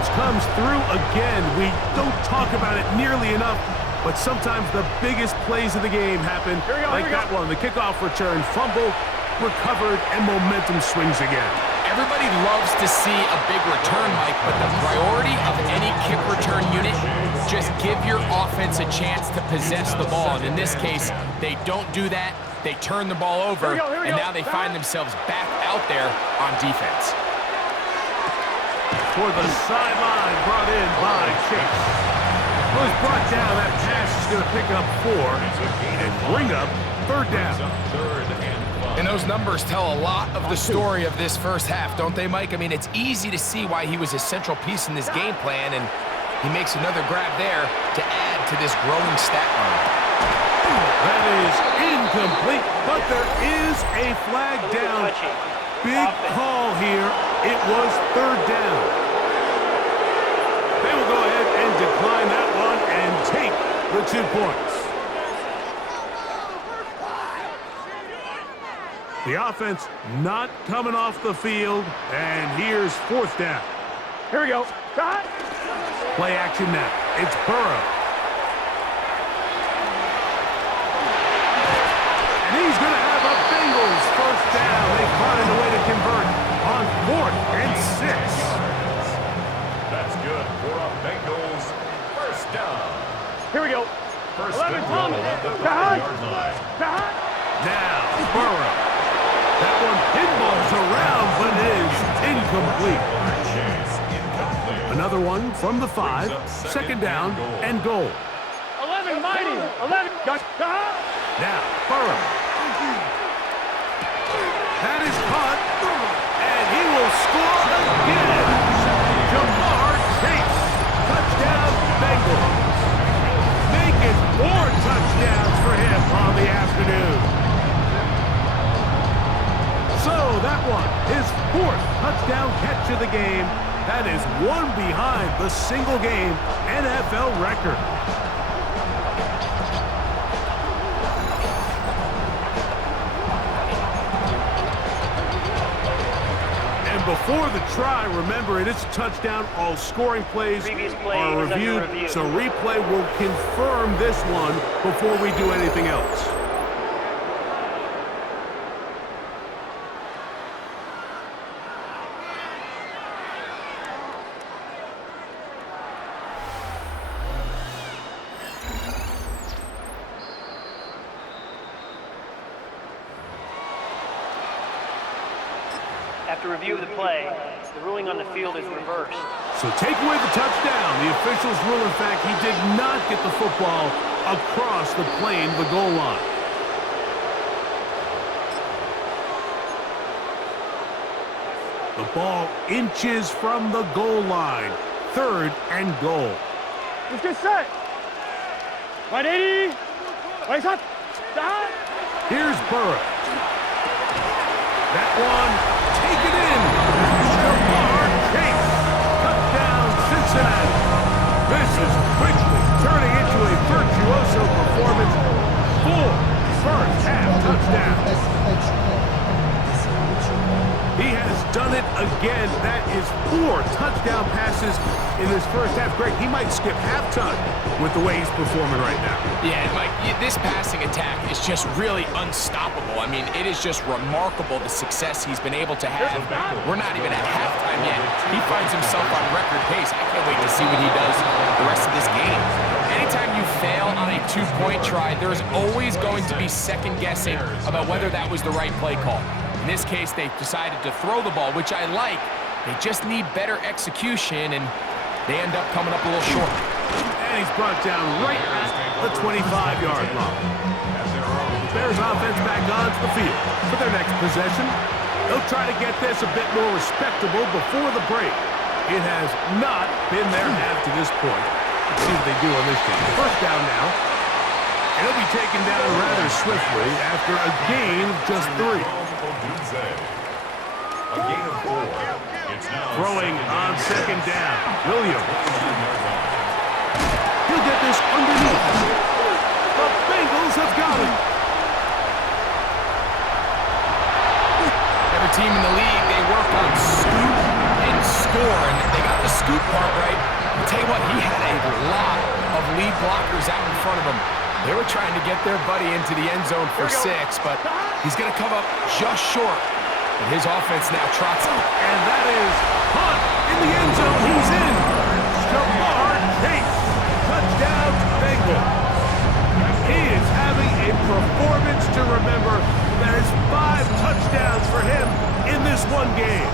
Mahomes comes through again. We don't talk about it nearly enough, but sometimes the biggest plays of the game happen like that one. The kickoff return, fumble, recovered, and momentum swings again. Everybody loves to see a big return, Mike, but the priority of any kick return unit, just give your offense a chance to possess the ball. And in this case, they don't do that. They turn the ball over, and now they find themselves back out there on defense. For the sideline, brought in by Chase. Well, he's brought down. That pass is going to pick up 4 and bring up third down. And those numbers tell a lot of the story of this first half, don't they, Mike? I mean, it's easy to see why he was a central piece in this game plan, and he makes another grab there to add to this growing stat line. That is incomplete, but there is a flag down. Big call here. It was third down. They will go ahead and decline that one and take the 2 points. The offense not coming off the field, and here's fourth down. Here we go. Cut. Play action now. It's Burrow. And he's going to have a Bengals first down. They find a way to convert on 4th and 6. That's good for a Bengals first down. Here we go. First 11 and Tom. goal at the 5-yard line. Now, Burrow. That one pinballs around, but is incomplete. Another one from the 5. Second down and goal. 11 mighty. 11. Now, Burrow. That is caught, and he will score again. Jamar Chase. Touchdown, Bengals. Make it 4 touchdowns for him on the afternoon. So that one, his 4th touchdown catch of the game. That is one behind the single-game NFL record. And before the try, remember it is a touchdown. All scoring plays are reviewed, so replay will confirm this one before we do anything else. After review of the play, the ruling on the field is reversed. So take away the touchdown. The officials rule, in fact, he did not get the football across the plane, the goal line. The ball inches from the goal line. 3rd and goal. Let's get set. 180. Right up. Stop. Here's Burrow. That one, take it in. Jamar Chase. Touchdown, Cincinnati. This is quickly turning into a virtuoso performance. 4 first-half touchdowns. He has done it again. That is 4 touchdown passes in his first half. Greg, he might skip halftime with the way he's performing right now. Yeah, Mike, this passing attack is just really unstoppable. I mean, it is just remarkable the success he's been able to have. We're not even at halftime yet. He finds himself on record pace. I can't wait to see what he does the rest of this game. Anytime you fail on a 2-point try, there's always going to be second guessing about whether that was the right play call. In this case, they decided to throw the ball, which I like. They just need better execution, and they end up coming up a little short. And he's brought down right at the 25-yard line. The Bears offense back onto the field for their next possession. They'll try to get this a bit more respectable before the break. It has not been their half to this point. Let's see what they do on this game. First down now. And he'll be taken down rather swiftly after a gain of just 3. A gain of 4. It's now Throwing on second down. Williams. He'll get this underneath. The Bengals have got him. Every team in the league, they work on scoop and score, and they got got the scoop part right. I'll tell you what, he had a lot of lead blockers out in front of him. They were trying to get their buddy into the end zone for 6, but he's going to come up just short. And his offense now trots him. And that is Hunt in the end zone. He's in. Ja'Marr Chase. Touchdown, Bengals. He is having a performance to remember. That is 5 touchdowns for him in this one game.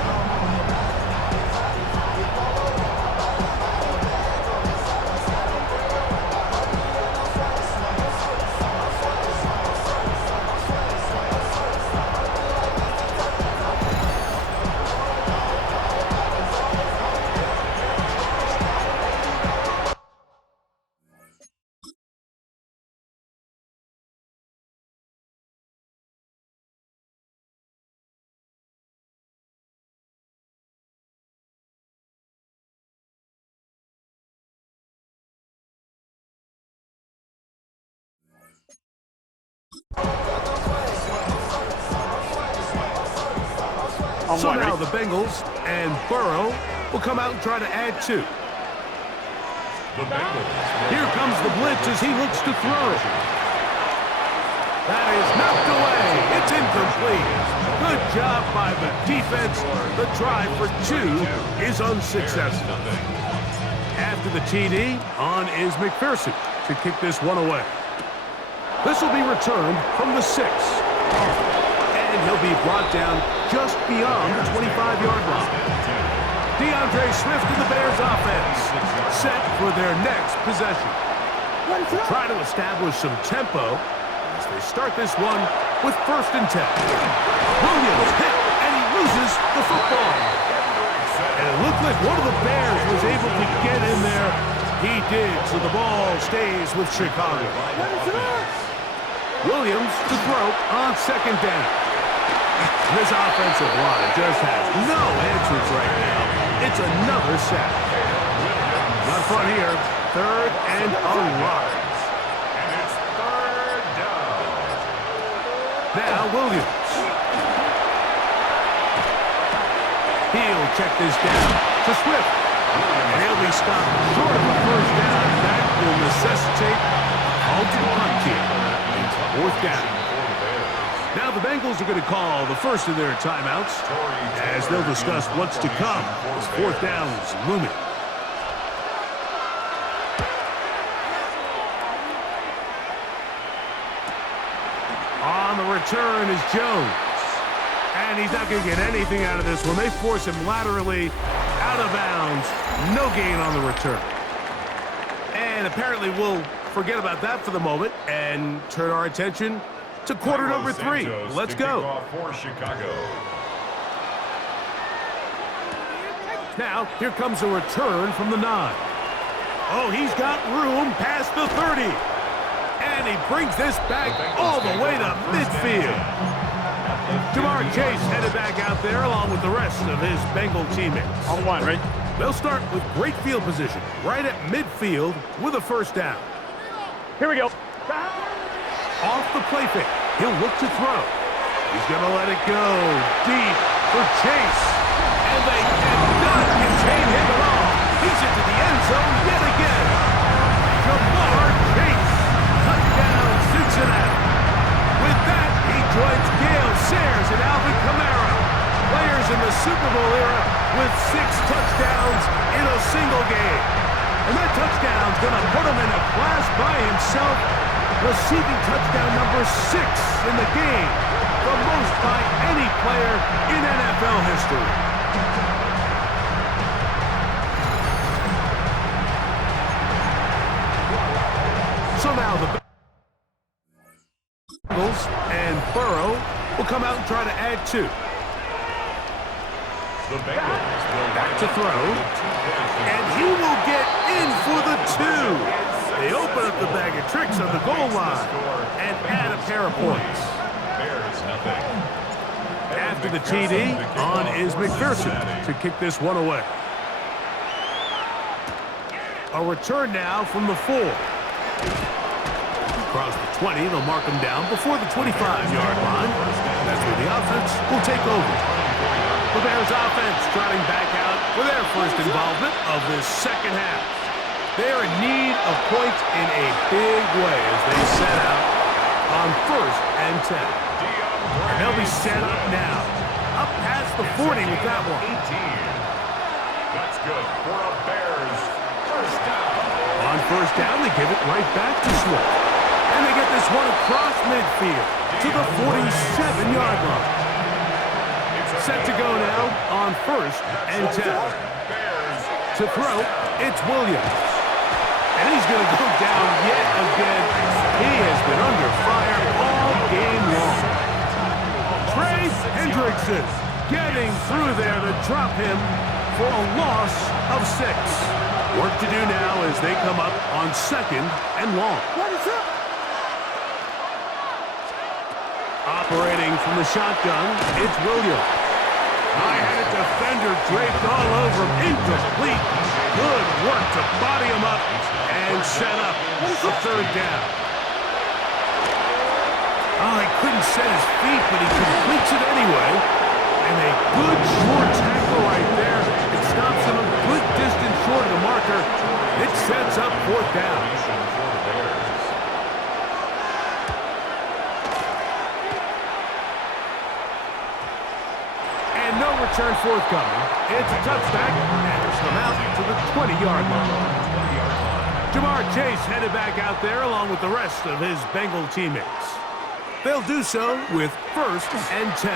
So now the Bengals and Burrow will come out and try to add 2. Here comes the blitz as he looks to throw. That is knocked away. It's incomplete. Good job by the defense. The try for 2 is unsuccessful. After the TD, on is McPherson to kick this one away. This will be returned from the 6. And he'll be brought down just beyond the 25-yard line. DeAndre Swift and the Bears offense set for their next possession. Try to establish some tempo as they start this one with 1st and 10. Williams hit, and he loses the football. And it looked like one of the Bears was able to get in there. He did, so the ball stays with Chicago. Williams to throw on 2nd down. This offensive line just has no answers right now. It's another sack. Not fun here. 3rd and a lot. And it's 3rd down. Now Williams. He'll check this down to Swift. And he'll be stopped short of a 1st down. That will necessitate a halted punt here. 4th down. Now the Bengals are going to call the first of their timeouts as they'll discuss what's to come. 4th down is looming. On the return is Jones. And he's not going to get anything out of this one. They force him laterally out of bounds. No gain on the return. And apparently we'll forget about that for the moment and turn our attention to quarter number 3. Let's go. For Chicago. Now, here comes a return from the 9. Oh, he's got room past the 30. And he brings this back all the way to midfield. Ja'Marr Chase headed back out there along with the rest of his Bengal teammates. On 1, right? They'll start with great field position right at midfield with a 1st down. Here we go. Off the play fake, he'll look to throw. He's going to let it go deep for Chase. And they cannot contain him at all. He's into the end zone yet again. Ja'Marr Chase, touchdown Cincinnati. With that, he joins Gale Sayers and Alvin Kamara, players in the Super Bowl era with 6 touchdowns in a single game. And that touchdown's going to put him in a class by himself, receiving touchdown number 6 in the game, the most by any player in NFL history. So now the Bengals and Burrow will come out and try to add 2. The Bengals will Back to throw. And he will get in for the 2. They open up the bag of tricks on the goal line and add a pair of points. Bears nothing. After the TD, on is McPherson to kick this one away. A return now from the 4. Across the 20, they'll mark him down before the 25-yard line. That's where the offense will take over. The Bears offense trotting back out for their first involvement of this second half. They are in need of points in a big way as they set out on 1st and 10. And they'll be set up now. Up past the 40 with that one. 18. That's good for a Bears first down. On 1st down, they give it right back to Swift. And they get this one across midfield to the 47-yard line. Set to go now on 1st and 10. To throw, it's Williams. And he's going to go down yet again. He has been under fire all game long. Trey Hendrickson getting through there to drop him for a loss of 6. Work to do now as they come up on 2nd and long. Operating from the shotgun, it's Williams. High-headed defender draped all over him. Incomplete. Good work to body him up and set up a 3rd down. Oh, he couldn't set his feet, but he completes it anyway. And a good short tackle right there. It stops him a good distance short of the marker. It sets up 4th down. And no return forthcoming. It's a touchback, and it's come out to the 20-yard line. Jamar Chase headed back out there along with the rest of his Bengal teammates. They'll do so with 1st and 10.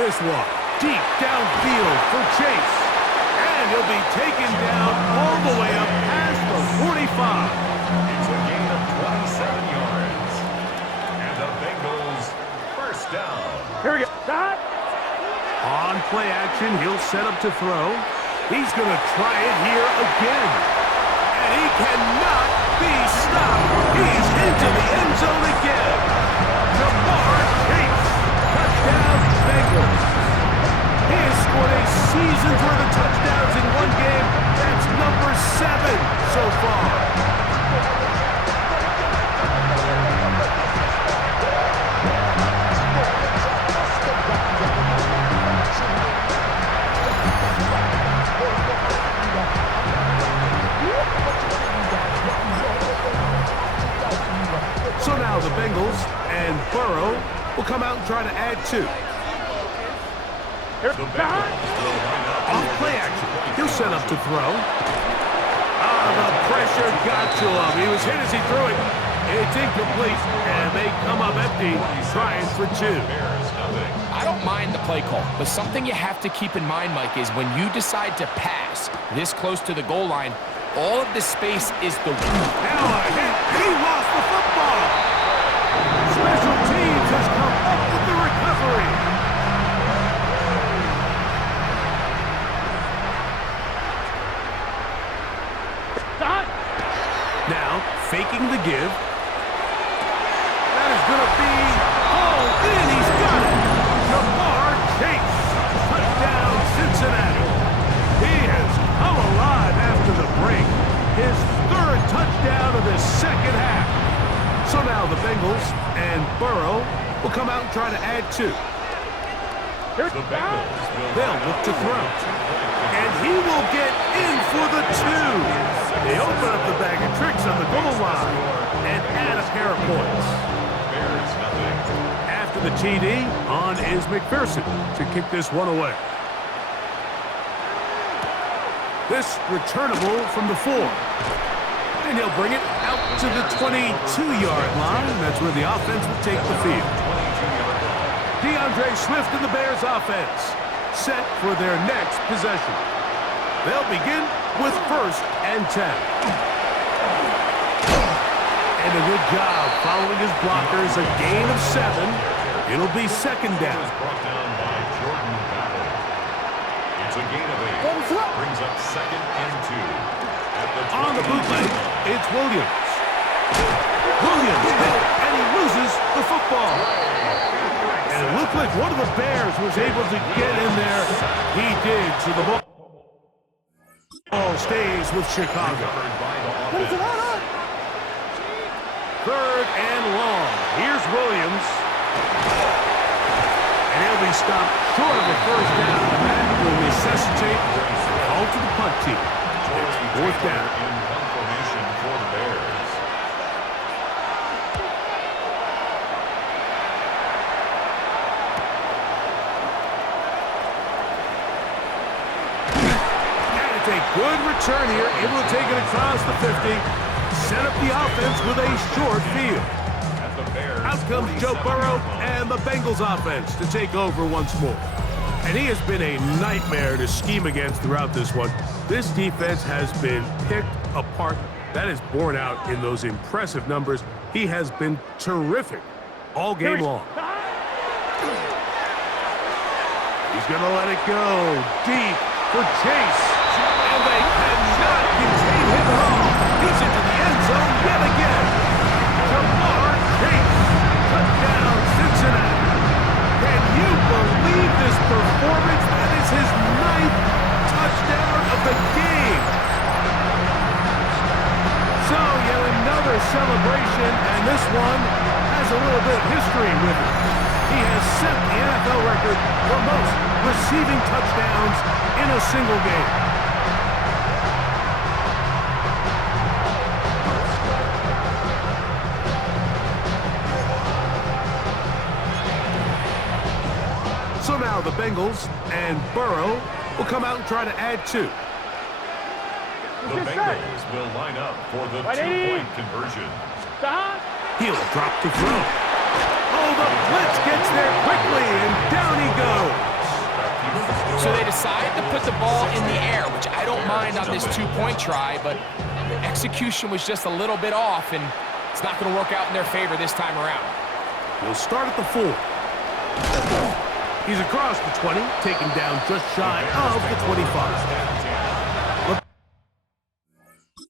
This one, deep downfield for Chase. And he'll be taken down all the way up past the 45. It's a gain of 27 yards. And the Bengals first down. Here we go. Stop. On play action, he'll set up to throw. He's going to try it here again. And he cannot be stopped. He's into the end zone again. Jamar Chase. Touchdown, Bengals. He has scored a season's worth of touchdowns in one game. That's number 7 so far. So now the Bengals and Burrow will come out and try to add 2. Off play action. He'll set up to throw. The pressure got to him. He was hit as he threw it. It's incomplete, and they come up empty, trying for 2. I don't mind the play call, but something you have to keep in mind, Mike, is when you decide to pass this close to the goal line, all of the space is the... Now a hit. He lost the football. Special teams has come up with the recovery. Now, faking the give. That is going to be hauled in. He's got it. Jamar Chase. Touchdown, Cincinnati. He has come alive after the break. His 3rd touchdown of the second half. So now the Bengals and Burrow will come out and try to add 2. They'll look to throw. And he will get in for the 2. They open up the bag of tricks on the goal line and add a pair of points. After the TD, on is McPherson to kick this one away. This returnable from the 4. And he'll bring it out to the 22-yard line. That's where the offense will take the field. DeAndre Swift and the Bears offense set for their next possession. They'll begin with 1st and 10. And a good job following his blockers, a gain of 7. It'll be 2nd down. Brought down by Jordan Battle. It's a gain of 8. Brings up 2nd and 2. On the bootleg, it's Williams. Williams hit, and he loses the football. And it looked like one of the Bears was able to get in there. He did, so the ball stays with Chicago. 3rd and long. Here's Williams. And They'll be stopped short of a first down. That will necessitate a call to the punt team. It's fourth down. In punt formation for the Bears. And it's a good return here. Able to take it across the 50. Set up the offense with a short field. Out comes Joe Burrow and the Bengals offense to take over once more. And he has been a nightmare to scheme against throughout this one. This defense has been picked apart. That is borne out in those impressive numbers. He has been terrific all game long. He's going to let it go deep for Chase. And they cannot contain him at all. He's into the end zone yet again. Jamar Chase, touchdown Cincinnati. Can you believe this performance? That is his 9th touchdown of the game. So yet another celebration, and this one has a little bit of history with it. He has set the NFL record for most receiving touchdowns in a single game. So now the Bengals and Burrow will come out and try to add 2. The Bengals will line up for the 2-point conversion. He'll drop to throw. Oh, the blitz gets there quickly, and down he goes. So they decide to put the ball in the air, which I don't mind on this 2-point try, but the execution was just a little bit off, and it's not going to work out in their favor this time around. He'll start at the 4. He's across the 20, taken down just shy of the 25.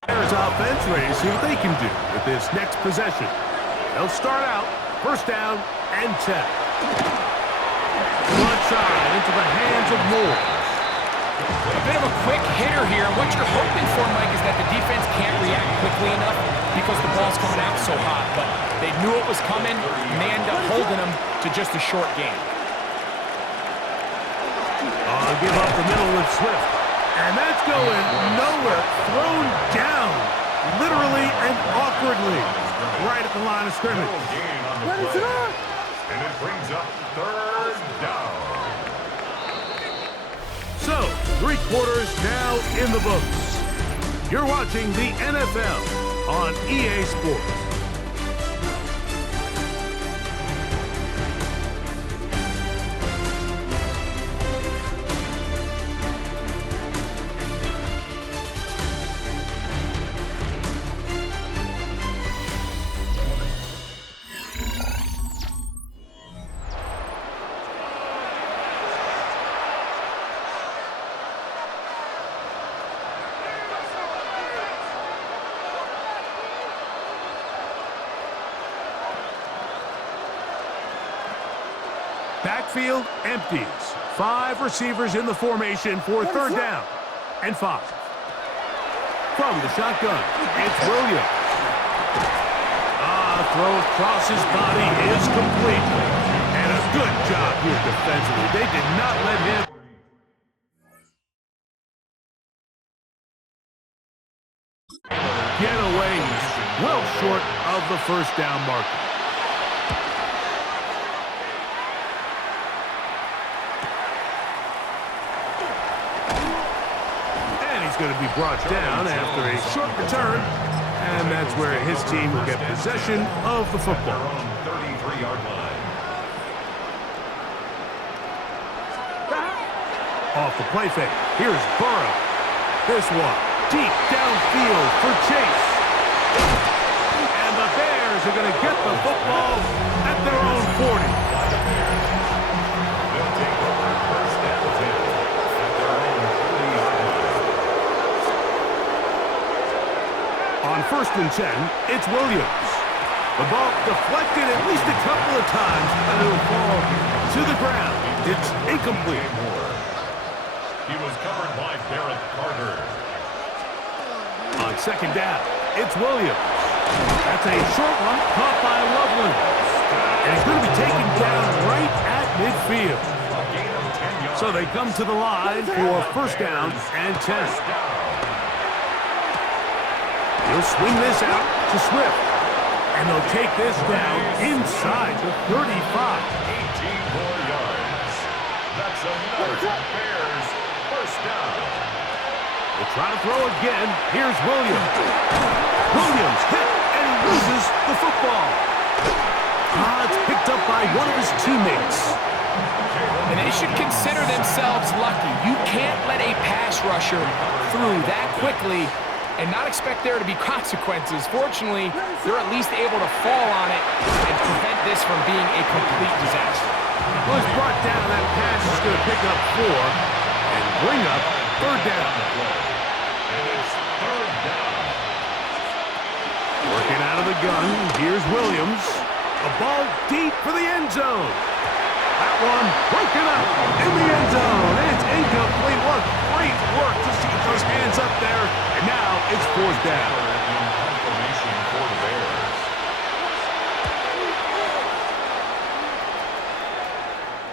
Bears offense ready to see what they can do with this next possession. They'll start out first down and 10. One side into the hands of Moore. A bit of a quick hitter here. What you're hoping for, Mike, is that the defense can't react quickly enough because the ball's coming out so hot. But they knew it was coming, and they end up holding them to just a short game. Give up the middle with Swift. And that's going nowhere. Thrown down, literally and awkwardly, right at the line of scrimmage. What is it on? And it brings up 3rd down. So, 3 quarters now in the books. You're watching the NFL on EA Sports. Backfield empties. 5 receivers in the formation for 3rd down and 5. From the shotgun, it's Williams. Throw across his body is complete. And a good job here defensively. They did not let him get away. He's well short of the first down marker. Going to be brought down after a short return, and that's where his team will get possession of the football. 33-yard line. Off the play fake, here's Burrow. This one, deep downfield for Chase. And the Bears are going to get the football at their own 40. They'll take over first down 10 at their own 40-yard line. On 1st and 10, it's Williams. The ball deflected at least a couple of times, and it will fall to the ground. It's incomplete. He was covered by Barrett Carter. On 2nd down, it's Williams. That's a short one caught by Loveland. And he's going to be taken down right at midfield. A gain of 10 yards. So they come to the line for first down and 10. First down. He'll swing this out to Swift. And they'll take this down inside the 35. 18 more yards. That's another Bears first down. They'll try to throw again. Here's Williams. Williams hit, and he loses the football. It's picked up by one of his teammates. And they should consider themselves lucky. You can't let a pass rusher through that quickly and not expect there to be consequences. Fortunately, they're at least able to fall on it and prevent this from being a complete disaster. Well, it's brought down. That pass is going to pick up 4 and bring up third down. And it's third down. Working out of the gun, here's Williams. A ball deep for the end zone. That one broken up in the end zone. It's incomplete. What great work to see those hands up there. And now it's fourth down. In confirmation for the Bears.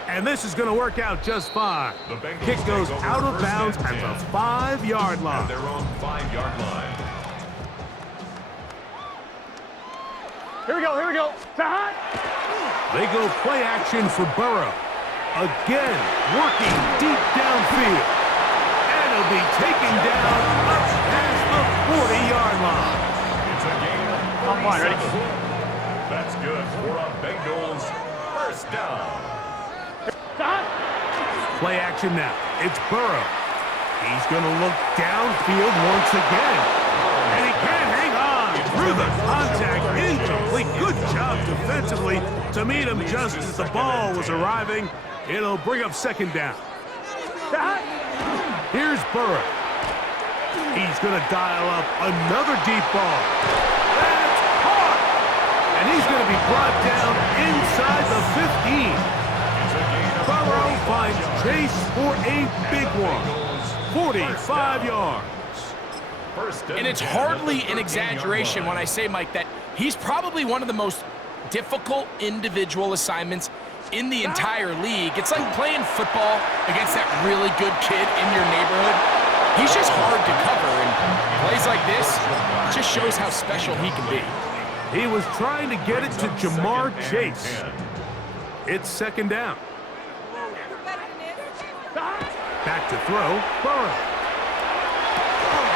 And this is going to work out just fine. The Bengals Kick goes take over out of first bounds and at 10. the 5-yard At line. their own 5-yard line. Here we go, here we go. Tahan! They go play action for Burrow. Again, working deep downfield. And he'll be taken down up past the 40-yard line. It's a gain of Come on, ready? 37. That's good for a Bengals first down. Tahan! Play action now. It's Burrow. He's going to look downfield once again. And he can't hang on through the contact. Incomplete. Good job defensively to meet him just as the ball was arriving. It'll bring up second down. Tahan! Here's Burrow. He's going to dial up another deep ball. That's caught. And he's going to be brought down inside the 15. It's a gain of Burrow finds Chase for a big one. 45 yards. first And it's hardly an exaggeration when I say, Mike, that he's probably one of the most difficult individual assignments in the entire league. It's like playing football against that really good kid in your neighborhood. He's just hard to cover, and plays like this just shows how special he can be. He was trying to get it to Jamar Chase. It's second down. Back to throw, Burrow.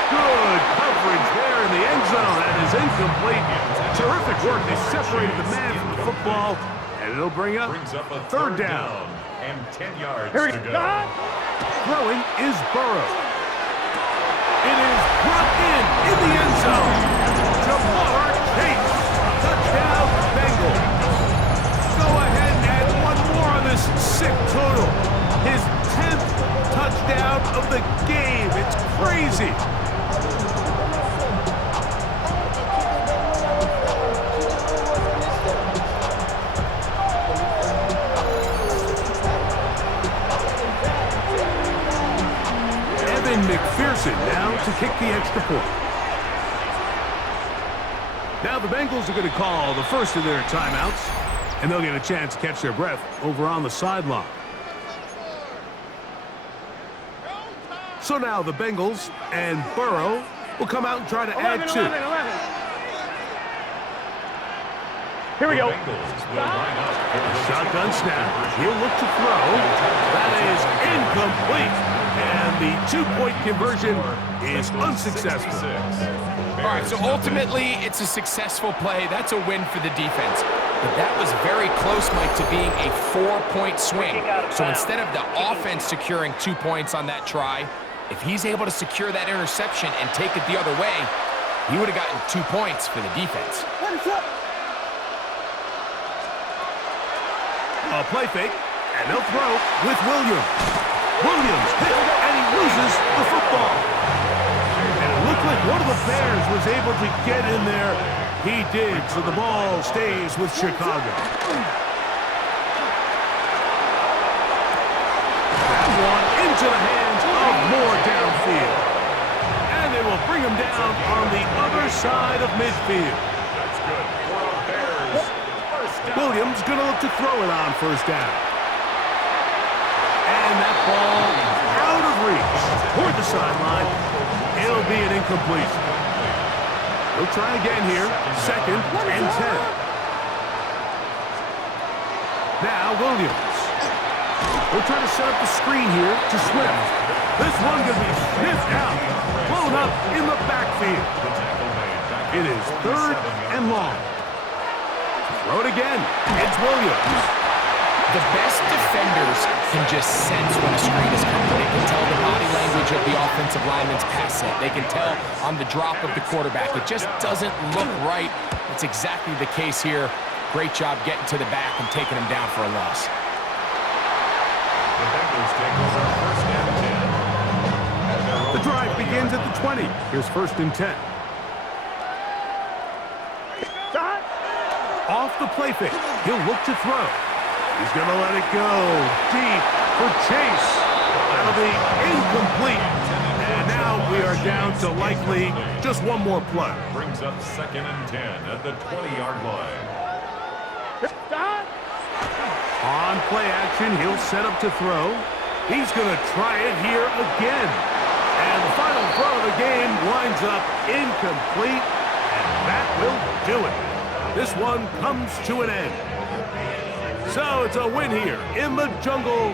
Good coverage there in the end zone. That is incomplete. Terrific work. They separated the man from the football, and it'll bring up Brings up a third down. and 10 yards Here we to go. go. Tahan! Throwing is Burrow. It is brought in the end zone. Jamar Chase. Touchdown, Bengals. Go ahead and add one more on this sick total. His 10th touchdown of the game. It's crazy. Evan McPherson now to kick the extra point. Now the Bengals are going to call the first of their timeouts, and they'll get a chance to catch their breath over on the sideline. So now the Bengals and Burrow will come out and try to 11, add 2. 11, 11. Here we The go. Bengals will line up for the Shotgun snap. He'll look to throw. That is incomplete. And the 2-point conversion is unsuccessful. 66. All right, so ultimately, it's a successful play. That's a win for the defense. But that was very close, Mike, to being a 4-point swing. So instead of the offense securing 2 points on that try, if he's able to secure that interception and take it the other way, he would have gotten 2 points for the defense. A play fake, and they'll throw with Williams. Williams hit, and he loses the football. And it looked like one of the Bears was able to get in there. He did, so the ball stays with Chicago. That one into the hands of Moore downfield. And they will bring him down on the other side of midfield. That's good for a Bears first down. Williams going to look to throw it on first down. And that ball out of reach toward the sideline. It'll be an incompletion. He'll try again here. 2nd and 10. Now Williams. We'll try to set up the screen here to Swift. This one going to be sniffed out. Blown up in the backfield. It is 3rd and long. Throw it again. It's Williams. The best defenders can just sense when a screen is coming. They can tell the body language of the offensive lineman's pass set. They can tell on the drop of the quarterback. It just doesn't look right. It's exactly the case here. Great job getting to the back and taking him down for a loss. The Bengals take over 1st and 10. The drive begins at the 20. Here's 1st and 10. Off the play fake. He'll look to throw. He's going to let it go deep for Chase. That'll be incomplete. And now we are down to likely just one more play. Brings up 2nd and 10 at the 20-yard line. On play action, he'll set up to throw. He's going to try it here again. And the final throw of the game winds up incomplete. And that will do it. This one comes to an end. So it's a win here in the Jungle.